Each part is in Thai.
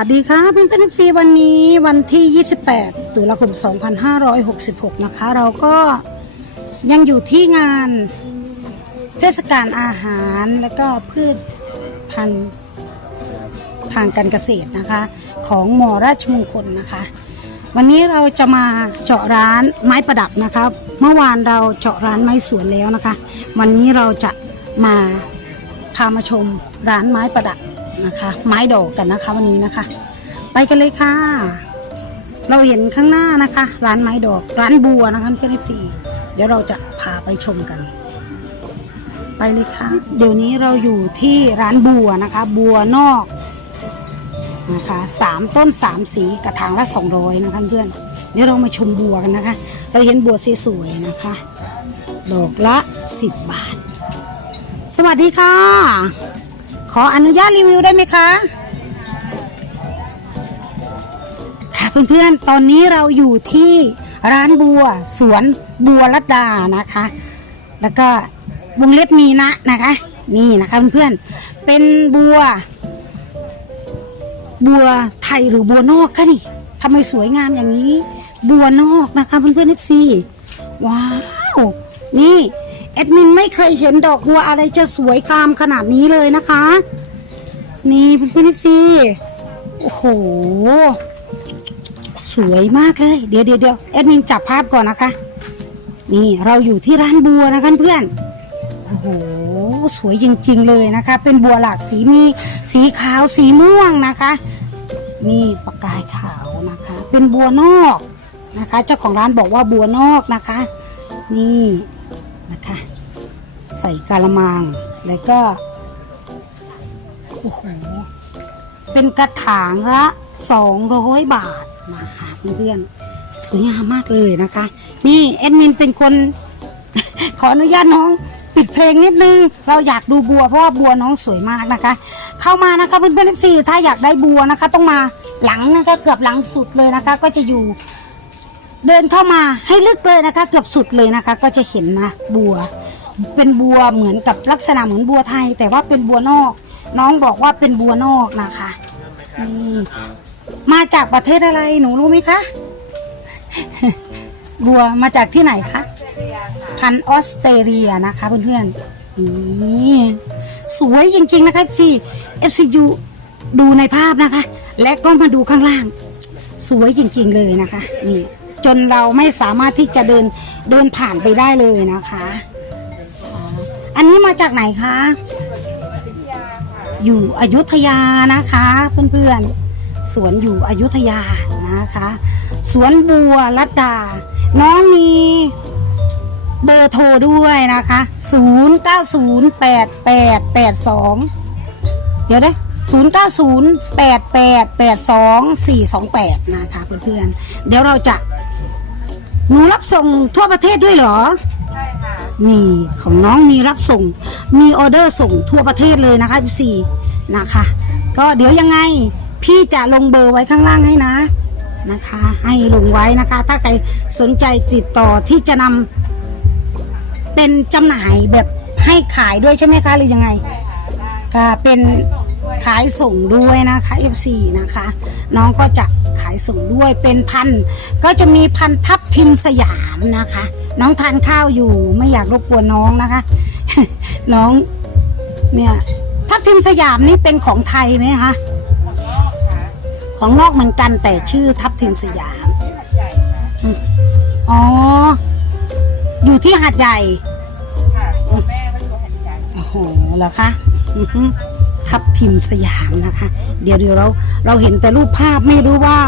วัสดีค่ะเพื่อนเพื่อนซีวันนี้วันที่ 28 ตุลาคม 2566 นะคะ เราก็ยังอยู่ที่งานเทศกาลอาหารและก็พืชพันธุ์ทางการเกษตรนะคะ ของมอราชมงคลนะคะ วันนี้เราจะมาเจาะร้านไม้ประดับนะคะเมื่อวานเราเจาะร้านไม้สวนแล้วนะคะ วันนี้เราจะมาพามาชมร้านไม้ประดับ นะคะ ไม้ดอกกันนะคะวันนี้นะคะ ไปกันเลยค่ะ เราเห็นข้างหน้านะคะ ร้านไม้ดอกร้านบัวนะคะเพื่อนซีเดี๋ยวเราจะพาไปชมกัน ไปเลยค่ะ เดี๋ยวนี้เราอยู่ที่ร้านบัวนะคะ บัวนอกนะคะสามต้นสามสีกระถางละสองร้อยนะคะเพื่อนเดี๋ยวเรามาชมบัวกันนะคะ เราเห็นบัวสวยๆนะคะ ดอกละสิบบาท สวัสดีค่ะ ออนุญาตรีวิวได้ไหมคะ ค่ะเพื่อนๆ ตอนนี้เราอยู่ที่ร้านบัว สวนบัวรัตดานะคะ แล้วก็วงเล็บมีนะนะคะ นี่นะคะเพื่อนๆ เป็นบัว บัวไทยหรือบัวนอกคะนี่ทำไมสวยงามอย่างนี้ บัวนอกนะคะเพื่อนๆเอฟซีว้าว นี่ แอดมินไม่เคยเห็นดอกบัวอะไรจะสวยงามขนาดนี้เลยนะคะ นี่เพื่อนๆซีโอ้โห สวยมากเลย เดี๋ยวเดี๋ยวเดี๋ยวแอดมินจับภาพก่อนนะคะ นี่เราอยู่ที่ร้านบัวนะคะเพื่อนโอ้โหสวยจริง ๆ เลยนะคะ เป็นบัวหลากสีมีสีขาวสีม่วงนะคะนี่ประกายขาวนะคะ เป็นบัวนอกนะคะ เจ้าของร้านบอกว่าบัวนอกนะคะ นี่ นะคะ ใส่กะละมังแล้วก็โอ้โหเป็นกระถางละสองร้อยบาทนะคะเพื่อนๆสวยงามมากเลยนะคะ นี่แอดมินเป็นคน ขออนุญาตน้องปิดเพลงนิดนึง เราอยากดูบัวเพราะว่าบัวน้องสวยมากนะคะ เข้ามานะคะเพื่อนๆสี่ถ้าอยากได้บัวนะคะ ต้องมาหลังนะคะเกือบหลังสุดเลยนะคะ ก็จะอยู่ เดินเข้ามาให้ลึกเลยนะคะ เกือบสุดเลยนะคะ ก็จะเห็นนะบัว เป็นบัวเหมือนกับลักษณะเหมือนบัวไทย แต่ว่าเป็นบัวนอก น้องบอกว่าเป็นบัวนอกนะคะนี่มาจากประเทศอะไรหนูรู้ไหมคะ บัวมาจากที่ไหนคะพันออสเตรเลียนะคะเพื่อนๆนี่สวยจริงๆนะคะ FC FCU ดูในภาพนะคะ และก็มาดูข้างล่าง สวยจริงๆเลยนะคะนี่ จนเราไม่สามารถที่จะเดินเดินผ่านไปได้เลยนะคะอันนี้มาจากไหนคะ อยู่อยุธยานะคะ เพื่อนๆ สวนอยู่อยุธยานะคะ สวนบัวรัตดา น้องมีเบอร์โทรด้วยนะคะ 09088882 เดี๋ยวได้0908882428 นะคะเพื่อนๆ เดี๋ยวเราจะ หนูรับส่งทั่วประเทศด้วยเหรอ ใช่ค่ะ นี่ของน้องมีรับส่ง มีออเดอร์ส่งทั่วประเทศเลยนะคะพี่สี่นะคะ ก็เดี๋ยวยังไงพี่จะลงเบอร์ไว้ข้างล่างให้นะนะคะ ให้ลงไว้นะคะ ถ้าใครสนใจติดต่อที่จะนำเป็นจำหน่ายแบบให้ขายด้วยใช่ไหมคะหรือยังไงใช่ค่ะได้ก็เป็นขายส่งด้วยนะคะ F4 นะคะ น้องก็จะขายส่งด้วยเป็นพันธุ์ก็จะมีพันธุ์ทับทิมสยามนะคะ น้องทานข้าวอยู่ไม่อยากรบกวนน้องนะคะ น้องเนี่ยทับทิมสยามนี่เป็นของไทยไหมคะของนอกค่ะของนอกเหมือนกันแต่ชื่อทับทิมสยามที่หัดใหญ่ค่ะอ๋อ อยู่ที่หาดใหญ่ค่ะตัวแม่ก็อยู่หัดใหญ่โอ้โหเหรอคะอือฮึทับทิมสยามนะคะ เดี๋ยวเดี๋ยวเราเราเห็นแต่รูปภาพไม่รู้ว่า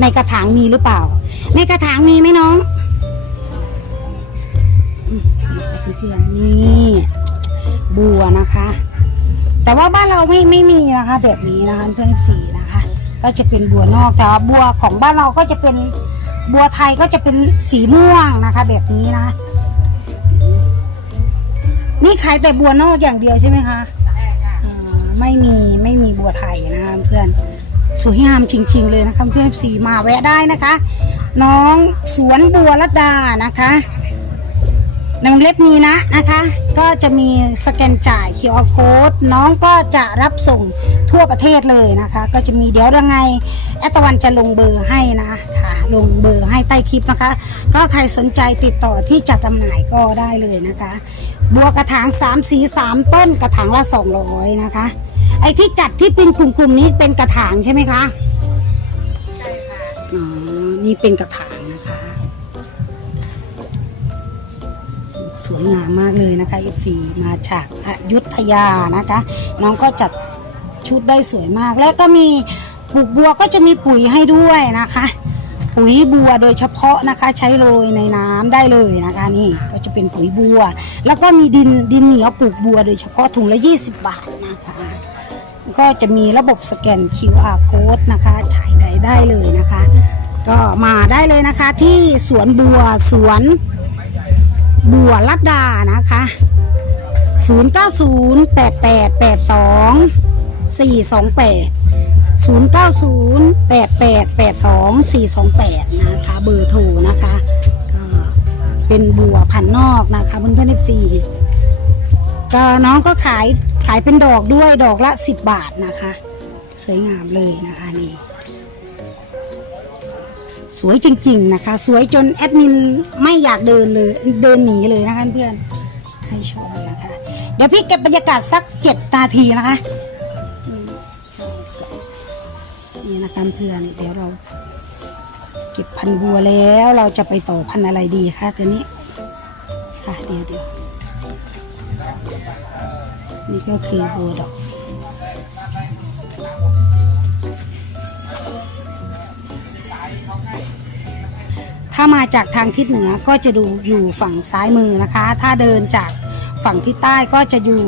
ในกระถางมีหรือเปล่า ในกระถางมีไหมน้องมเพื่อนๆนี่บัวนะคะ แต่ว่าบ้านเราไม่ไม่มีนะคะ แบบนี้นะคะเพื่อนสีนะคะ ก็จะเป็นบัวนอกแต่ว่าบัวของบ้านเราก็จะเป็นบัวไทยก็จะเป็นสีม่วงนะคะ แบบนี้นะนี่ขายแต่บัวนอกอย่างเดียวใช่ไหมคะ ไม่มีไม่มีบัวไทยนะคะเพื่อนสวยงามจริง ๆ เลยนะคะเพื่อนสีมาแวะได้นะคะ น้องสวนบัวรัตดานะคะน้องเล็บมีนะนะคะ ก็จะมีสแกนจ่าย QR code น้องก็จะรับส่งทั่วประเทศเลยนะคะ ก็จะมีเดี๋ยวยังไงแอตวันจะลงเบอร์ให้นะค่ะลงเบอร์ให้ใต้คลิปนะคะ ก็ใครสนใจติดต่อที่จัดจำหน่ายก็ได้เลยนะคะ บัวกระถาง 3 สี 3 ต้นกระถางละ 200 นะคะ ไอ้ที่จัดที่เป็นกลุ่มๆนี้เป็นกระถางใช่ไหมคะใช่ค่ะอ๋อนี่เป็นกระถางนะคะ สวยงามมากเลยนะคะ F4 มาจากอยุธยานะคะ น้องก็จัดชุดได้สวยมาก และก็มีปลูกบัวก็จะมีปุ๋ยให้ด้วยนะคะ ปุ๋ยบัวโดยเฉพาะนะคะ ใช้โรยในน้ำได้เลยนะคะนี่ก็จะเป็นปุ๋ยบัว แล้วก็มีดินดินเหนียวปลูกบัวโดยเฉพาะถุงละ 20 บาทนะคะ ก็จะมีระบบสแกน QR code นะคะจ่ายได้ได้เลยนะคะ ก็มาได้เลยนะคะที่สวนบัวสวนบัวลัดดานะคะ 090882 428 0908882428 นะคะเบอร์โทรนะคะ ก็เป็นบัวพันนอกนะคะเพื่อนๆ FC ก็น้องก็ขายขายเป็นดอกด้วยดอกละ 10 บาทนะคะ สวยงามเลยนะคะนี่สวยจริง ๆนะคะ สวยจนแอดมินไม่อยากเดินเลยเดินหนีเลยนะคะเพื่อนให้ชมนะคะ เดี๋ยวพี่เก็บบรรยากาศสักเจ็ดนาทีนะคะนี่นะคะเพื่อนเดี๋ยวเรา เก็บพันบัวแล้วเราจะไปต่อพันอะไรดีคะตอนนี้ค่ะเดี๋ยวเดี๋ยว นี่ก็คือบัวดอกถ้ามาจากทางทิศเหนือก็จะดูอยู่ฝั่งซ้ายมือนะคะ ถ้าเดินจากฝั่งทิศใต้ก็จะอยู่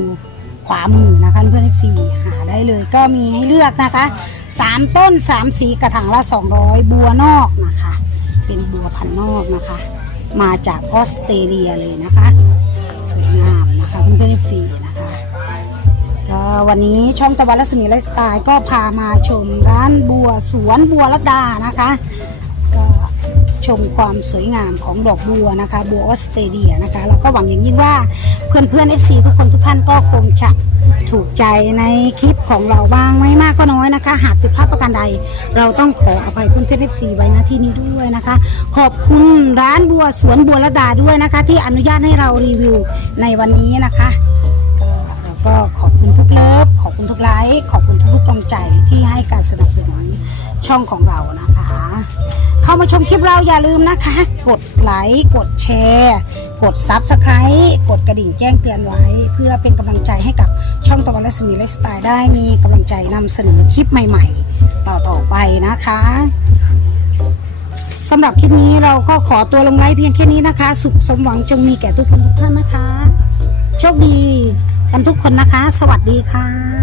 ขวามือนะคะเพื่อนซีหาได้เลยก็มีให้เลือกนะคะสามต้นสามสีกระถางละ200บัวนอกนะคะ เป็นบัวพันนอกนะคะ มาจากออสเตรเลียเลยนะคะ สวยงาม นะคะเพื่อนๆสี่นะคะก็วันนี้ช่องตะวันรัศมีไลฟ์สไตล์ก็พามาชมร้านบัวสวนบัวลัดดานะคะ ชมความสวยงามของดอกบัวนะคะ บัวออสเตรเลียนะคะแล้วก็หวังอย่างยิ่งว่าเพื่อนเพื่อนๆ FC ทุกคนทุกท่านก็คงจะถูกใจในคลิปของเราบ้างไม่มากก็น้อยนะคะ หากผิดพลาดประการใด เราต้องขออภัยเพื่อนเพื่อน FC ไว้ณที่นี้ด้วยนะคะ ขอบคุณร้านบัวสวนบัวละดาด้วยนะคะ ที่อนุญาตให้เรารีวิวในวันนี้นะคะก็ขอบคุณทุกเลิฟขอบคุณทุกไลค์ขอบคุณทุกกำลังใจที่ให้การสนับสนุนช่องของเรานะคะ เข้ามาชมคลิปเราอย่าลืมนะคะ กดไลค์กดแชร์ กด Subscribe กดกระดิ่งแจ้งเตือนไว้ เพื่อเป็นกำลังใจให้กับช่องตะวันรัศมีไลฟ์สไตล์ได้มีกำลังใจนำเสนอคลิปใหม่ ๆ ต่อๆไปนะคะสำหรับคลิปนี้เราก็ขอตัวลงไลฟ์เพียงแค่นี้นะคะ สุขสมหวังจงมีแก่ทุกคนทุกท่านนะคะ โชคดีกันทุกคนนะคะ สวัสดีค่ะ